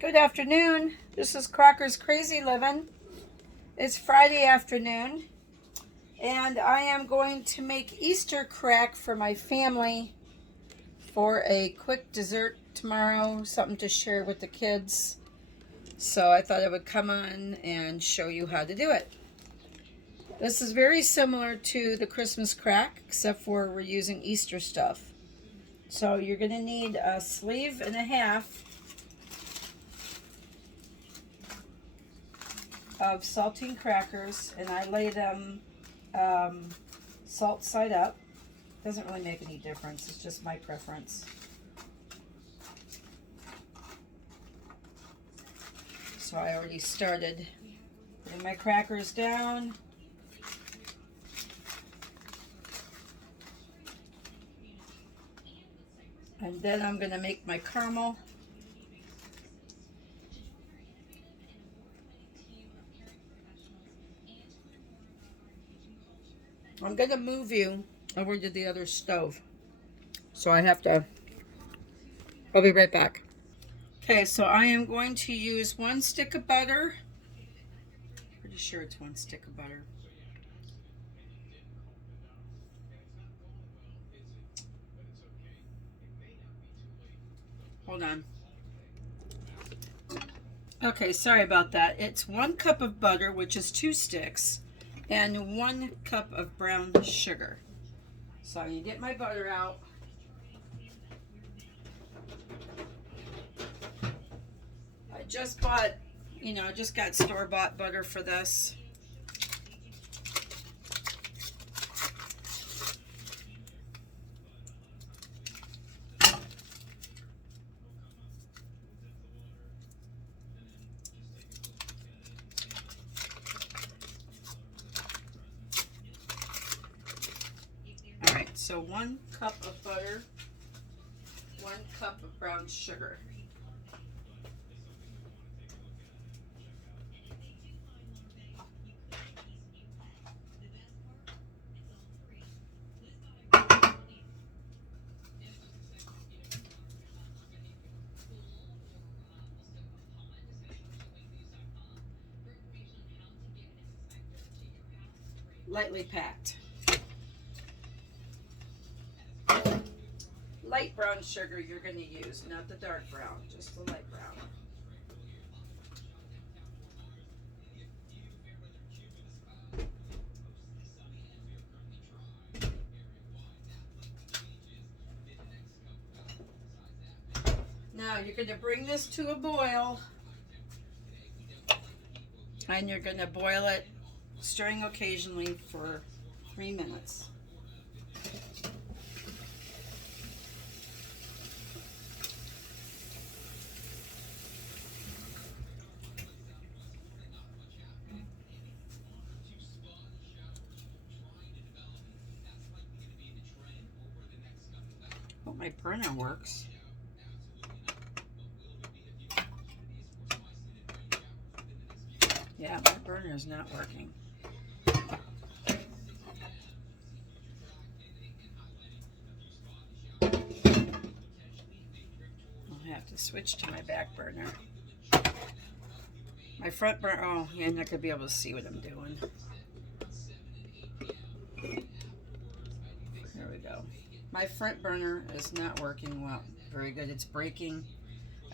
Good afternoon. This is Crocker's Crazy Living. It's Friday afternoon, and I am going to make Easter crack for my family for a quick dessert tomorrow, something to share with the kids. So I thought I would come on and show you how to do it. This is very similar to the Christmas crack, except for we're using Easter stuff. So you're going to need a sleeve and a half of saltine crackers, and I lay them salt side up. Doesn't really make any difference, it's just my preference. So I already started putting my crackers down. And then I'm going to make my caramel. I'm going to move you over to the other stove. So I'll be right back. Okay, so I am going to use 1 stick of butter. Pretty sure it's 1 stick of butter. Hold on. Okay, sorry about that. It's 1 cup of butter, which is 2 sticks, and 1 cup of brown sugar. So I'm going to get my butter out. I just bought, I just got store-bought butter for this. Alright, so 1 cup of butter, 1 cup of brown sugar. Lightly packed. Light brown sugar you're going to use, not the dark brown, just the light brown. Now you're going to bring this to a boil, and you're going to boil it, stirring occasionally for 3 minutes. Hope my burner works. Yeah, my burner is not working. I'll have to switch to my back burner. My front burner, oh, you're not going to be able to see what I'm doing. There we go. My front burner is not working well. Very good. It's breaking.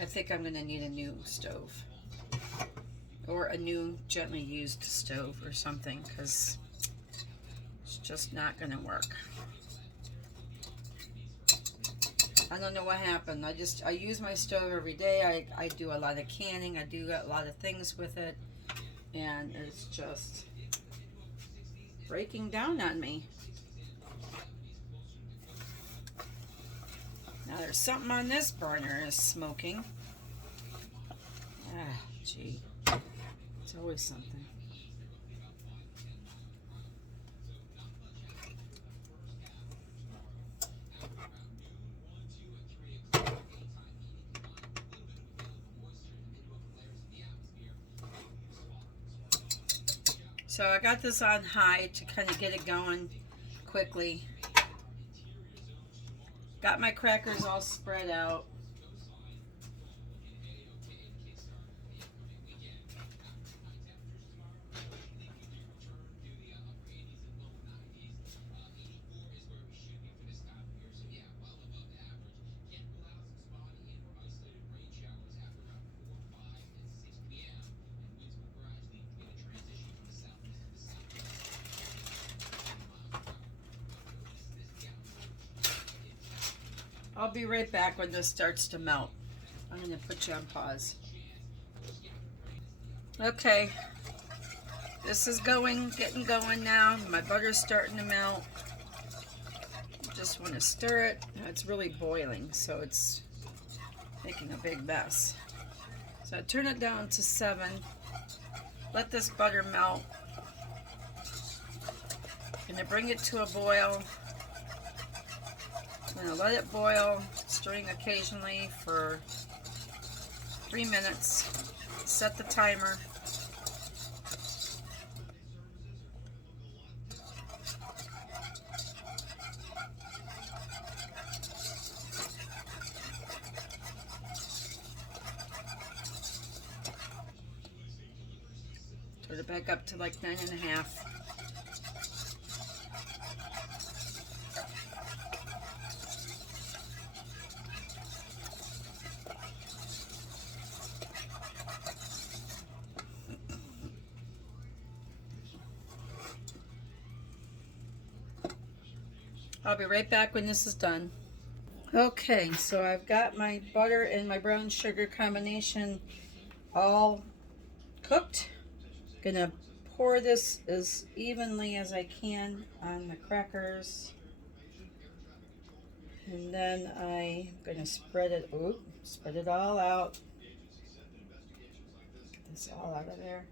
I think I'm going to need a new stove. Or a new gently used stove or something, because it's just not going to work. I don't know what happened. I use my stove every day. I do a lot of canning. I do a lot of things with it. And it's just breaking down on me. Now there's something on this burner is smoking. Ah, gee. It's always something. So I got this on high to kind of get it going quickly. Got my crackers all spread out. I'll be right back when this starts to melt. I'm going to put you on pause. Okay, this is getting going now. My butter's starting to melt. Just want to stir it. It's really boiling, so it's making a big mess. So I turn it down to 7. Let this butter melt. Gonna bring it to a boil. I'm gonna let it boil, stirring occasionally for 3 minutes. Set the timer. Turn it back up to like 9.5. I'll be right back when this is done. Okay, so I've got my butter and my brown sugar combination all cooked. Gonna pour this as evenly as I can on the crackers. And then I'm gonna spread it all out. Get this all out of there.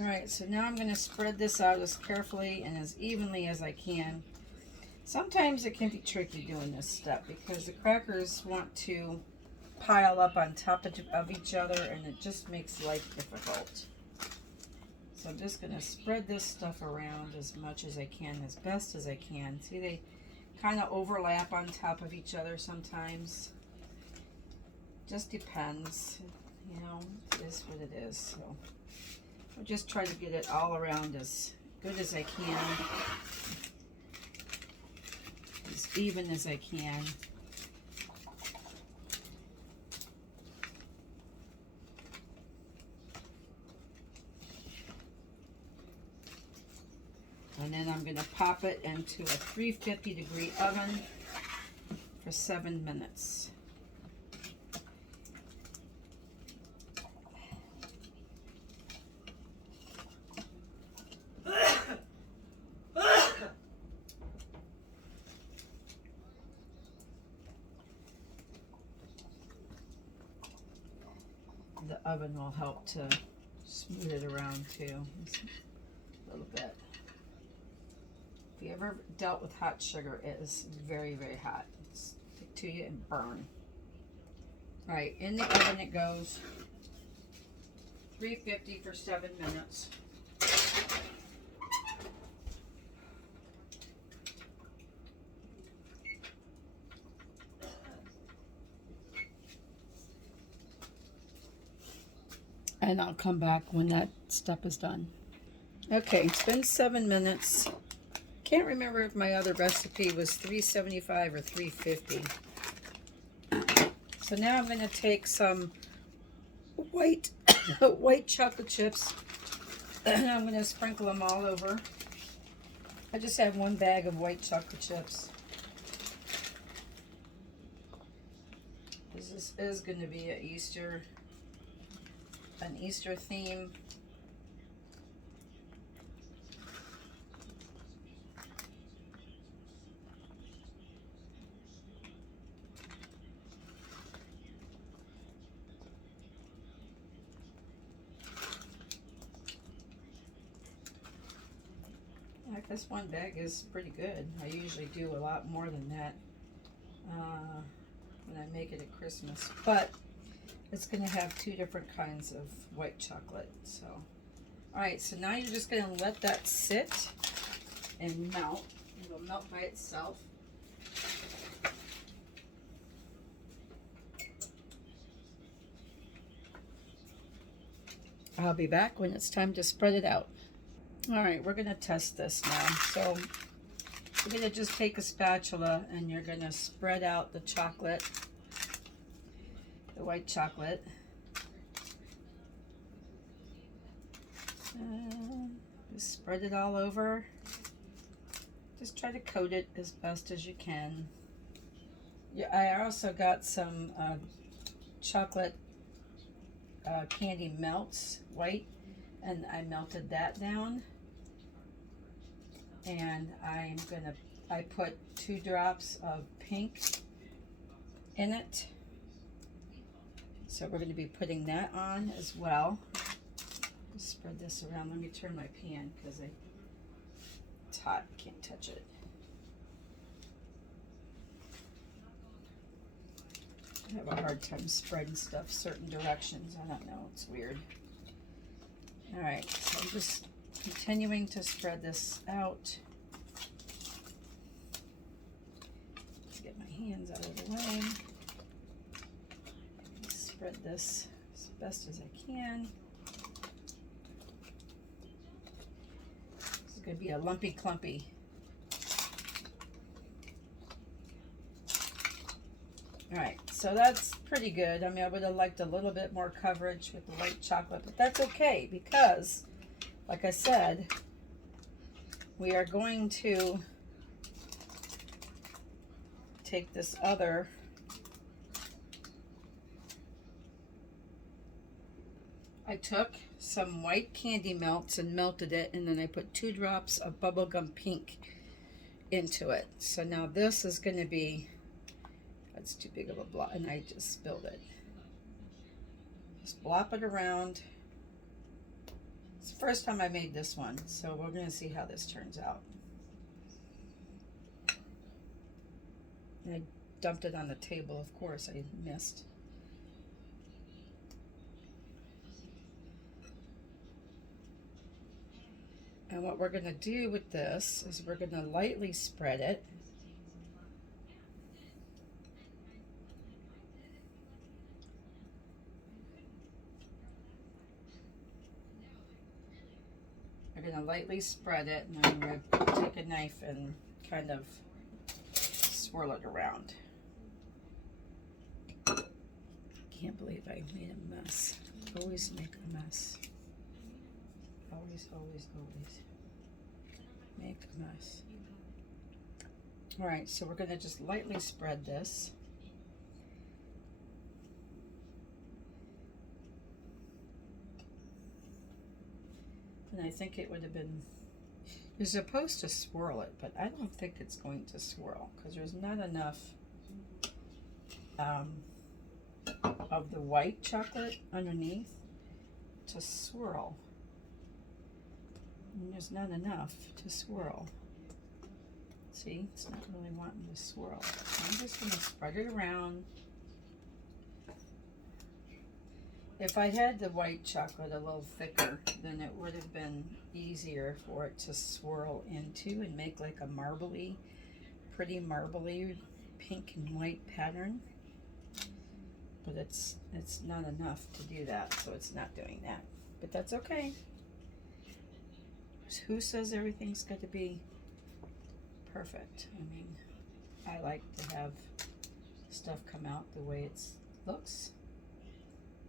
Alright, so now I'm going to spread this out as carefully and as evenly as I can. Sometimes it can be tricky doing this step because the crackers want to pile up on top of each other and it just makes life difficult. So I'm just going to spread this stuff around as much as I can, as best as I can. See, they kind of overlap on top of each other sometimes. Just depends, you know, it is what it is. So I'll just try to get it all around as good as I can, as even as I can. And then I'm going to pop it into a 350-degree oven for 7 minutes. The oven will help to smooth it around too, a little bit. If you ever dealt with hot sugar, it is very, very hot. It's stick to you and burn. All right, in the oven it goes. 350 for 7 minutes. And I'll come back when that step is done. Okay, it's been 7 minutes. Can't remember if my other recipe was 375 or 350. So now I'm going to take some white chocolate chips and I'm going to sprinkle them all over. I just have 1 bag of white chocolate chips. This is going to be an Easter theme. This 1 bag is pretty good. I usually do a lot more than that when I make it at Christmas, but it's going to have 2 different kinds of white chocolate. So, all right, so now you're just going to let that sit and melt. It'll melt by itself. I'll be back when it's time to spread it out. All right, we're going to test this now. So you're going to just take a spatula and you're going to spread out the chocolate, the white chocolate. Just spread it all over. Just try to coat it as best as you can. Yeah, I also got some chocolate candy melts, white, and I melted that down. And I put 2 drops of pink in it. So we're going to be putting that on as well. Spread this around. Let me turn my pan because it's hot. Can't touch it. I have a hard time spreading stuff certain directions. I don't know. It's weird. All right. So I'm just continuing to spread this out. Get my hands out of the way. Spread this as best as I can. This is going to be a lumpy clumpy. All right, so that's pretty good. I mean, I would have liked a little bit more coverage with the white chocolate, but that's okay because, like I said, we are going to take this other I took some white candy melts and melted it, and then I put 2 drops of bubblegum pink into it. So now this is going to be, that's too big of a blob, and I just spilled it. Just blop it around. It's the first time I made this one, so we're going to see how this turns out. And I dumped it on the table, of course, I missed. And what we're going to do with this is we're going to lightly spread it. We're going to lightly spread it, and then we're going to take a knife and kind of swirl it around. Can't believe I made a mess. Always make a mess. Always, always, always make a mess. All right, so we're going to just lightly spread this. And I think it would have been, you're supposed to swirl it, but I don't think it's going to swirl because there's not enough of the white chocolate underneath to swirl. And there's not enough to swirl. See, it's not really wanting to swirl. So I'm just going to spread it around. If I had the white chocolate a little thicker, then it would have been easier for it to swirl into and make like a marbly, pretty marbly pink and white pattern. But it's not enough to do that, so it's not doing that. But that's okay. Who says everything's got to be perfect? I mean, I like to have stuff come out the way it looks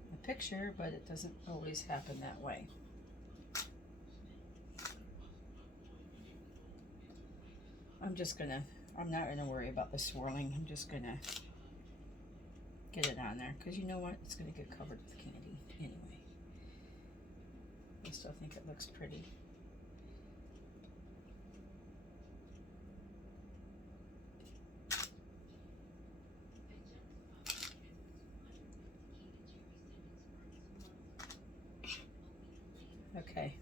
in the picture, but it doesn't always happen that way. I'm not gonna worry about the swirling. I'm just gonna get it on there because you know what? It's gonna get covered with candy anyway. I still think it looks pretty. Okay,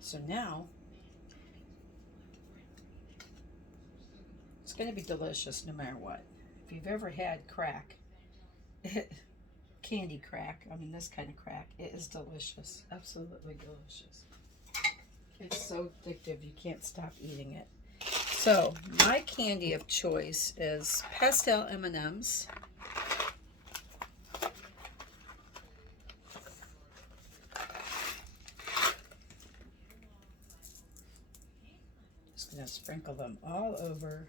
so now it's going to be delicious no matter what. If you've ever had crack, candy crack, I mean this kind of crack, it is delicious, absolutely delicious. It's so addictive you can't stop eating it. So my candy of choice is pastel M&Ms. Gonna sprinkle them all over.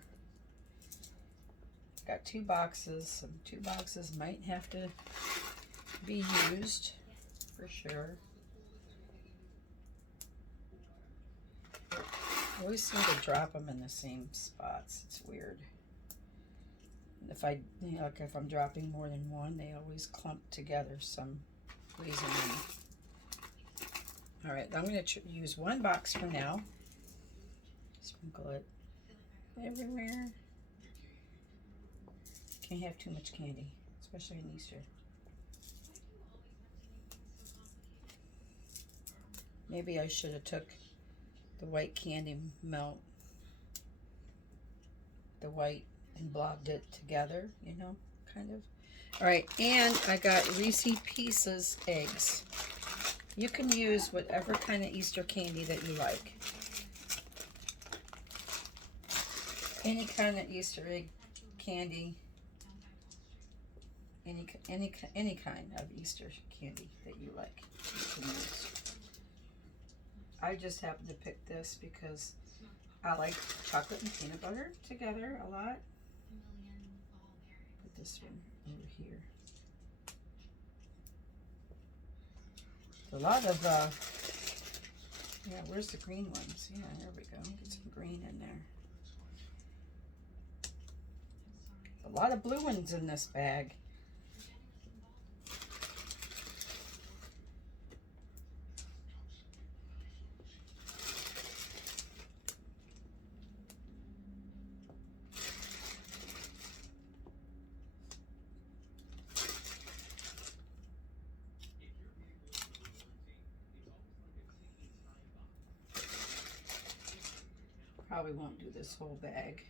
Got 2 boxes. Some 2 boxes might have to be used for sure. I always seem to drop them in the same spots. It's weird. If I, like if I'm dropping more than one, they always clump together some reason. All right, I'm going to use one box for now. Sprinkle it everywhere. Can't have too much candy, especially in Easter. Maybe I should have took the white candy melt, the white, and blobbed it together, you know, kind of. All right, and I got Reese Pieces eggs. You can use whatever kind of Easter candy that you like. Any kind of Easter egg candy. Any kind of Easter candy that you like, you can use. I just happen to pick this because I like chocolate and peanut butter together a lot. Put this one over here. A lot of, yeah, where's the green ones? Yeah, there we go. Get some green in there. A lot of blue ones in this bag. Probably won't do this whole bag.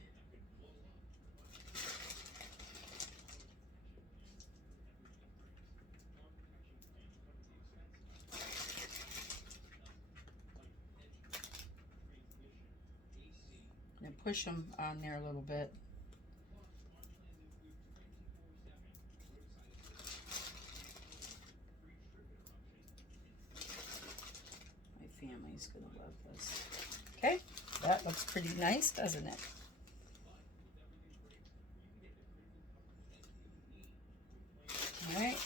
And push them on there a little bit. My family's gonna love this. Okay, that looks pretty nice, doesn't it? All right.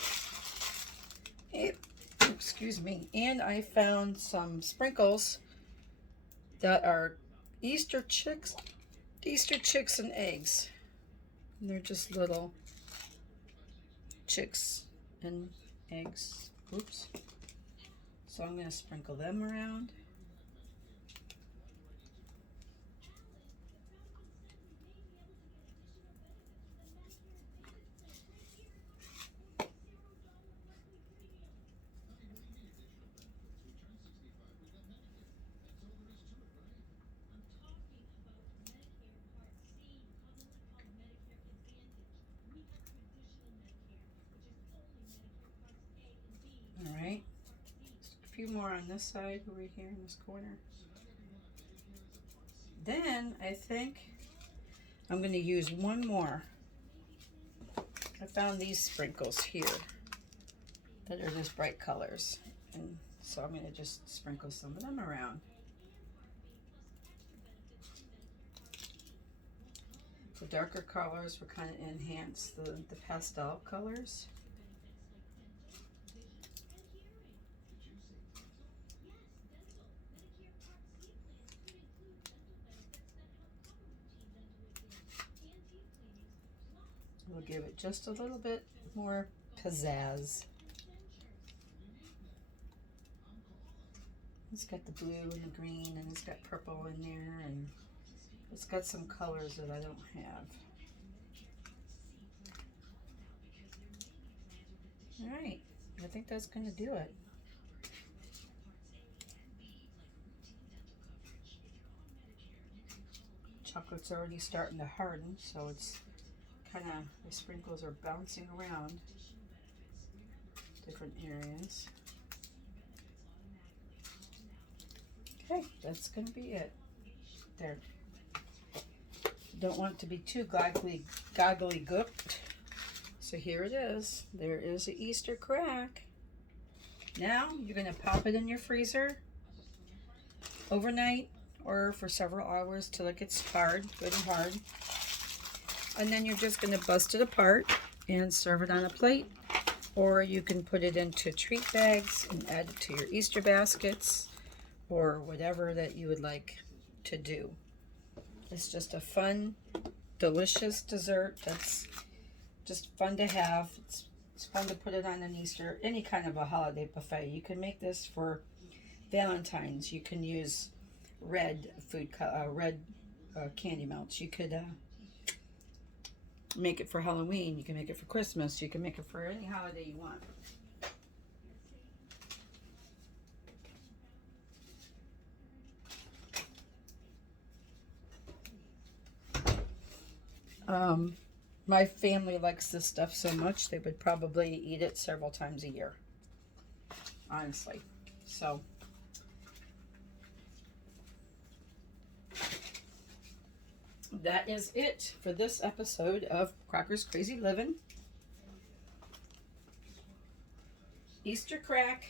Excuse me. And I found some sprinkles that are Easter chicks and eggs. And they're just little chicks and eggs. Oops. So I'm going to sprinkle them around. All right. A few more on this side over here in this corner. Then I think I'm going to use one more. I found these sprinkles here that are just bright colors, and so I'm going to just sprinkle some of them around. The darker colors will kind of enhance the pastel colors. We'll give it just a little bit more pizzazz. It's got the blue and the green, and it's got purple in there, and it's got some colors that I don't have. All right, I think that's going to do it. Chocolate's already starting to harden, so it's kind of, the sprinkles are bouncing around different areas. Okay, that's going to be it. There. Don't want to be too goggly gooped. So here it is. There is the Easter crack. Now you're going to pop it in your freezer overnight or for several hours till it gets hard, good and hard. And then you're just going to bust it apart and serve it on a plate. Or you can put it into treat bags and add it to your Easter baskets or whatever that you would like to do. It's just a fun, delicious dessert that's just fun to have. It's fun to put it on an Easter, any kind of a holiday buffet. You can make this for Valentine's. You can use red candy melts. You could make it for Halloween. You can make it for Christmas. You can make it for any holiday you want. My family likes this stuff so much they would probably eat it several times a year, honestly. So that is it for this episode of Crocker's Crazy Living. Easter crack.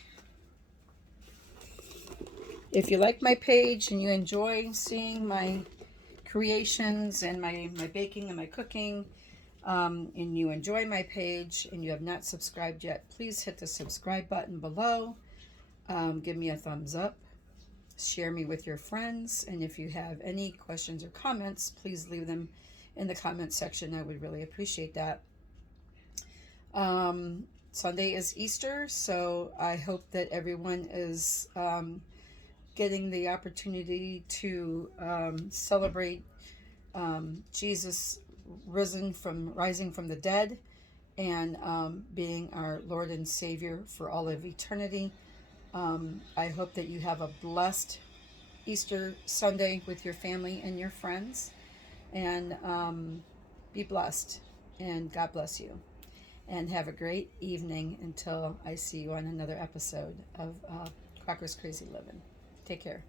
If you like my page and you enjoy seeing my creations and my baking and my cooking, and you enjoy my page and you have not subscribed yet, please hit the subscribe button below. Give me a thumbs up. Share me with your friends. And if you have any questions or comments, please leave them in the comment section. I would really appreciate that. Sunday is Easter, so I hope that everyone is getting the opportunity to celebrate Jesus rising from the dead, and being our Lord and Savior for all of eternity. I hope that you have a blessed Easter Sunday with your family and your friends, and be blessed, and God bless you, and have a great evening until I see you on another episode of Crocker's Crazy Living. Take care.